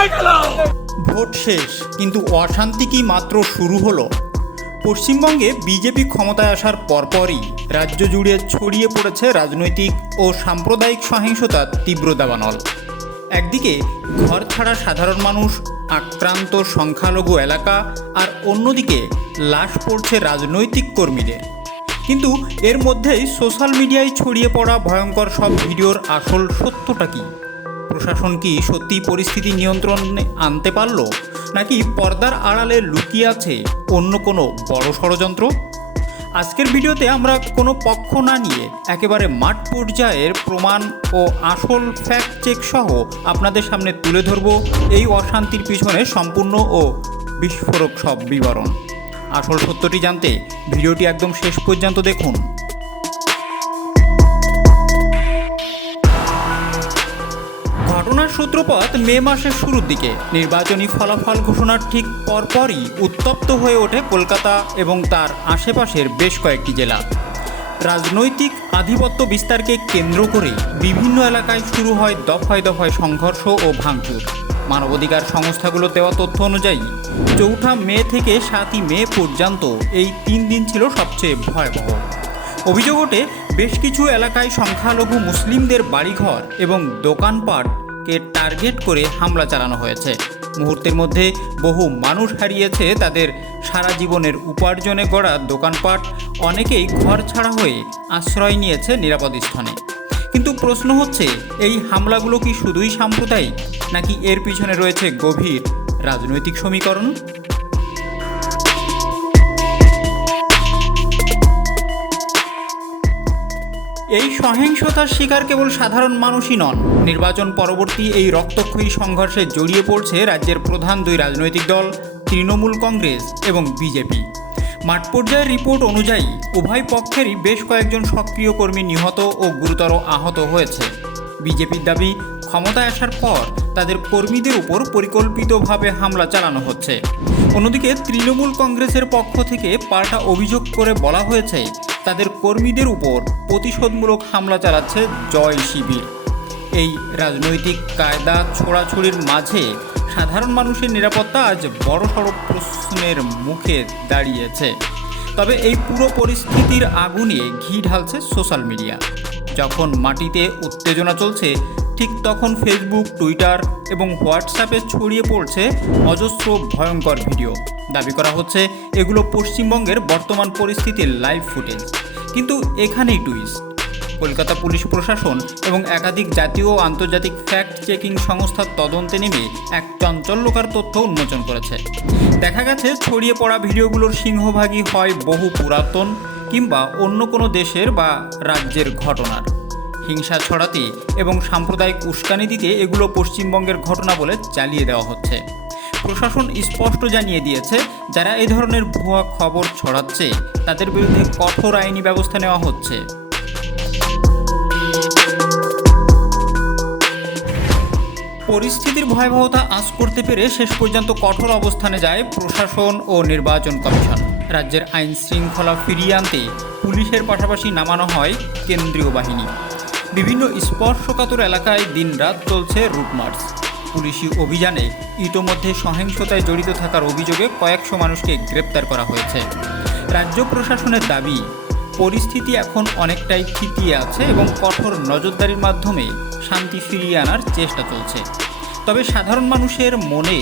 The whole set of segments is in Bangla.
ভোট শেষ, কিন্তু অশান্তি কি মাত্র শুরু হলো? পশ্চিমবঙ্গে বিজেপি ক্ষমতায় আসার পরপরই রাজ্য জুড়ে ছড়িয়ে পড়েছে রাজনৈতিক ও সাম্প্রদায়িক সহিংসতার তীব্র দাবানল। একদিকে ঘর ছাড়া সাধারণ মানুষ, আক্রান্ত সংখ্যালঘু এলাকা, আর অন্যদিকে লাশ পড়ছে রাজনৈতিক কর্মীদের। কিন্তু এর মধ্যেই সোশ্যাল মিডিয়ায় ছড়িয়ে পড়া ভয়ঙ্কর সব ভিডিওর আসল সত্যটা কী? প্রশাসন কি সত্যি পরিস্থিতি নিয়ন্ত্রণে আনতে পারল, নাকি পর্দার আড়ালে লুকিয়ে আছে অন্য কোনো বড় ষড়যন্ত্র? আজকের ভিডিওতে আমরা কোনো পক্ষ না নিয়ে একেবারে মাঠ পর্যায়ের প্রমাণ ও আসল ফ্যাক্ট চেক সহ আপনাদের সামনে তুলে ধরব এই অশান্তির পিছনে সম্পূর্ণ ও বিস্ফোরক সব বিবরণ। আসল সত্যটি জানতে ভিডিওটি একদম শেষ পর্যন্ত দেখুন। ঘটনার সূত্রপাত মে মাসের শুরুর দিকে। নির্বাচনী ফলাফল ঘোষণার ঠিক পরপরই উত্তপ্ত হয়ে ওঠে কলকাতা এবং তার আশেপাশের বেশ কয়েকটি জেলা। রাজনৈতিক আধিপত্য বিস্তারকে কেন্দ্র করে বিভিন্ন এলাকায় শুরু হয় দফায় দফায় সংঘর্ষ ও ভাঙচুর। মানবাধিকার সংস্থাগুলো দেওয়া তথ্য অনুযায়ী 4 মে থেকে 7 মে পর্যন্ত এই 3 দিন ছিল সবচেয়ে ভয়াবহ। অভিযোগ ওঠে বেশ কিছু এলাকায় সংখ্যালঘু মুসলিমদের বাড়িঘর এবং দোকানপাটকে টার্গেট করে হামলা চালানো হয়েছে। মুহূর্তের মধ্যে বহু মানুষ হারিয়েছে তাদের সারা জীবনের উপার্জনে গড়া দোকানপাট। অনেকেই ঘর ছাড়া হয়ে আশ্রয় নিয়েছে নিরাপদ স্থানে। কিন্তু প্রশ্ন হচ্ছে, এই হামলাগুলো কি শুধুই সাম্প্রদায়িক, নাকি এর পিছনে রয়েছে গভীর রাজনৈতিক সমীকরণ? এই সহিংসতার শিকার কেবল সাধারণ মানুষই নন। নির্বাচন পরবর্তী এই রক্তক্ষয়ী সংঘর্ষে জড়িয়ে পড়ছে রাজ্যের প্রধান 2 রাজনৈতিক দল, তৃণমূল কংগ্রেস এবং বিজেপি। মাঠ পর্যায়ের রিপোর্ট অনুযায়ী উভয় পক্ষেরই বেশ কয়েকজন সক্রিয় কর্মী নিহত ও গুরুতর আহত হয়েছে। বিজেপির দাবি, ক্ষমতায় আসার পর তাদের কর্মীদের উপর পরিকল্পিতভাবে হামলা চালানো হচ্ছে। অন্যদিকে তৃণমূল কংগ্রেসের পক্ষ থেকে পাল্টা অভিযোগ করে বলা হয়েছে তাদের কর্মীদের উপর প্রতিশোধমূলক হামলা চালাচ্ছে জয় শিবির। এই রাজনৈতিক কায়দা ছোড়াছুড়ির মাঝে সাধারণ মানুষের নিরাপত্তা আজ বড়সড় প্রশ্নের মুখে দাঁড়িয়েছে। তবে এই পুরো পরিস্থিতির আগুনে ঘি ঢালছে সোশ্যাল মিডিয়া। যখন মাটিতে উত্তেজনা চলছে, ঠিক তখন ফেসবুক, টুইটার এবং হোয়াটসঅ্যাপে ছড়িয়ে পড়ছে অজস্র ভয়ঙ্কর ভিডিও। দাবি করা হচ্ছে এগুলো পশ্চিমবঙ্গের বর্তমান পরিস্থিতির লাইভ ফুটেজ। কিন্তু এখানেই টুইস্ট। কলকাতা পুলিশ প্রশাসন এবং একাধিক জাতীয় ও আন্তর্জাতিক ফ্যাক্ট চেকিং সংস্থার তদন্তে নেমে এক চাঞ্চল্যকর তথ্য উন্মোচন করেছে। দেখা গেছে ছড়িয়ে পড়া ভিডিওগুলোর সিংহভাগই হয় বহু পুরাতন কিংবা অন্য কোনো দেশের বা রাজ্যের ঘটনার। হিংসা ছড়াতে এবং সাম্প্রদায়িক উস্কানি দিতে এগুলো পশ্চিমবঙ্গের ঘটনা বলে চালিয়ে দেওয়া হচ্ছে। প্রশাসন স্পষ্ট জানিয়ে দিয়েছে, যারা এই ধরনের ভুয়া খবর ছড়াচ্ছে তাদের বিরুদ্ধে কঠোর আইনি ব্যবস্থা নেওয়া হচ্ছে। পরিস্থিতির ভয়াবহতা আঁচ করতে পেরে শেষ পর্যন্ত কঠোর অবস্থানে যায় প্রশাসন ও নির্বাচন কমিশন। রাজ্যের আইন শৃঙ্খলা ফিরিয়ে আনতে পুলিশের পাশাপাশি নামানো হয় কেন্দ্রীয় বাহিনী। বিভিন্ন স্পর্শকাতর এলাকায় দিনরাত চলছে রুট মার্চ। পুলিশি অভিযানে ইতোমধ্যে সহিংসতায় জড়িত থাকার অভিযোগে কয়েকশো মানুষকে গ্রেপ্তার করা হয়েছে। রাজ্য প্রশাসনের দাবি, পরিস্থিতি এখন অনেকটাই থিতিয়ে আছে এবং কঠোর নজরদারির মাধ্যমে শান্তি ফিরিয়ে আনার চেষ্টা চলছে। তবে সাধারণ মানুষের মনে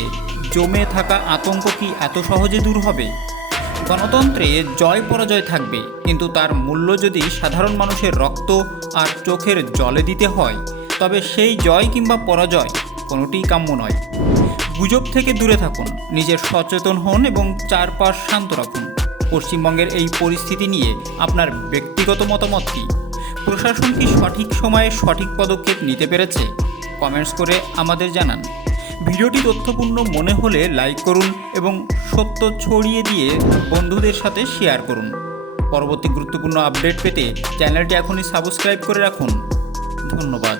জমে থাকা আতঙ্ক কি এত সহজে দূর হবে? গণতন্ত্রে জয় পরাজয় থাকবে, কিন্তু তার মূল্য যদি সাধারণ মানুষের রক্ত আর চোখের জলে দিতে হয়, তবে সেই জয় কিংবা পরাজয় কোনোটিই কাম্য নয়। গুজব থেকে দূরে থাকুন, নিজের সচেতন হন এবং চারপাশ শান্ত রাখুন। পশ্চিমবঙ্গের এই পরিস্থিতি নিয়ে আপনার ব্যক্তিগত মতামত কী? প্রশাসন কি সঠিক সময়ে সঠিক পদক্ষেপ নিতে পেরেছে? কমেন্টস করে আমাদের জানান। ভিডিওটি তথ্যপূর্ণ মনে হলে লাইক করুন এবং সত্য ছড়িয়ে দিয়ে বন্ধুদের সাথে শেয়ার করুন। পরবর্তী গুরুত্বপূর্ণ আপডেট পেতে চ্যানেলটি এখনই সাবস্ক্রাইব করে রাখুন। ধন্যবাদ।